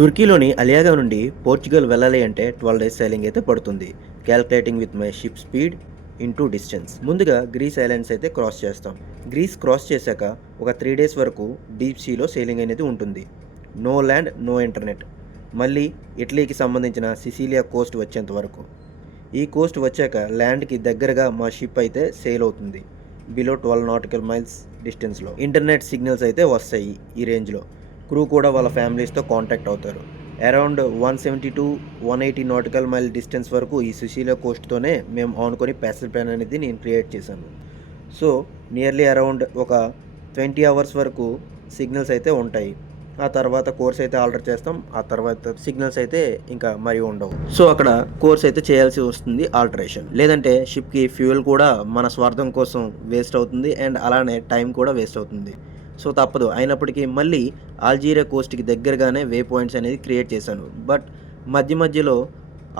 టర్కీలోని అలియాగా నుండి పోర్చుగల్ వెళ్ళాలి అంటే 12 డేస్ సైలింగ్ అయితే పడుతుంది. Calculating with my ship speed into distance. ముందుగా గ్రీస్ ఐలాండ్స్ అయితే క్రాస్ చేస్తాం. గ్రీస్ క్రాస్ చేశాక ఒక 3 డేస్ వరకు డీప్ సీలో సెయిలింగ్ అనేది ఉంటుంది. No land, no internet. మళ్ళీ ఇటలీకి సంబంధించిన సిసిలియా కోస్ట్ వచ్చేంత వరకు. ఈ కోస్ట్ వచ్చాక ల్యాండ్కి దగ్గరగా మా షిప్ అయితే సెయిల్ అవుతుంది. బిలో 12 నాటికల్ మైల్స్ డిస్టెన్స్లో ఇంటర్నెట్ సిగ్నల్స్ అయితే వస్తాయి. ఈ రేంజ్లో క్రూ కూడా వాళ్ళ ఫ్యామిలీస్తో కాంటాక్ట్ అవుతారు. Around 170 to 180 nautical mile distance వరకు ఈ సిసిలియా కోస్ట్తోనే మేము ఆనుకొని ప్యాసెల్ ప్లాన్ అనేది నేను క్రియేట్ చేశాను. సో నియర్లీ అరౌండ్ ఒక 20 అవర్స్ వరకు సిగ్నల్స్ అయితే ఉంటాయి. ఆ తర్వాత కోర్స్ అయితే ఆర్డర్ చేస్తాం. ఆ తర్వాత సిగ్నల్స్ అయితే ఇంకా మరి ఉండవు. సో అక్కడ కోర్స్ అయితే చేయాల్సి వస్తుంది ఆల్టరేషన్. లేదంటే షిప్కి ఫ్యూయల్ కూడా మన స్వార్థం కోసం వేస్ట్ అవుతుంది అండ్ అలానే టైం కూడా వేస్ట్ అవుతుంది. సో తప్పదు. అయినప్పటికీ మళ్ళీ అల్జీరియా కోస్ట్కి దగ్గరగానే వే పాయింట్స్ అనేది క్రియేట్ చేశాను. బట్ మధ్యలో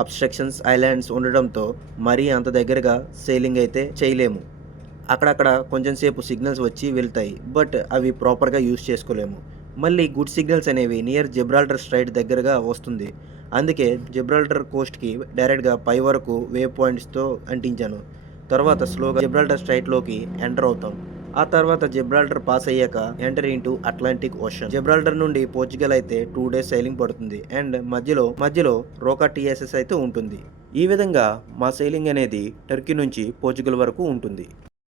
అబ్స్ట్రక్షన్స్ ఐలాండ్స్ ఉండడంతో మరీ అంత దగ్గరగా సెయిలింగ్ అయితే చేయలేము. అక్కడక్కడ కొంచెం సేపు సిగ్నల్స్ వచ్చి వెళ్తాయి. బట్ అవి ప్రాపర్గా యూజ్ చేసుకోలేము. మళ్ళీ గుడ్ సిగ్నల్స్ అనేవి నియర్ జిబ్రాల్టర్ స్ట్రైట్ దగ్గరగా వస్తుంది. అందుకే జిబ్రాల్టర్ కోస్ట్కి డైరెక్ట్గా పై వరకు వే పాయింట్స్తో అంటించాను. తర్వాత స్లోగా జిబ్రాల్టర్ స్ట్రైట్లోకి ఎంటర్ అవుతాం. ఆ తర్వాత జిబ్రాల్టర్ పాస్ అయ్యాక enter into Atlantic ocean. Gibraltar నుండి పోర్చుగల్ అయితే 2 డేస్ సైలింగ్ పడుతుంది అండ్ మధ్యలో రోకా టీఎస్ఎస్ అయితే ఉంటుంది. ఈ విధంగా మా సైలింగ్ అనేది టర్కీ నుంచి పోర్చుగల్ వరకు ఉంటుంది.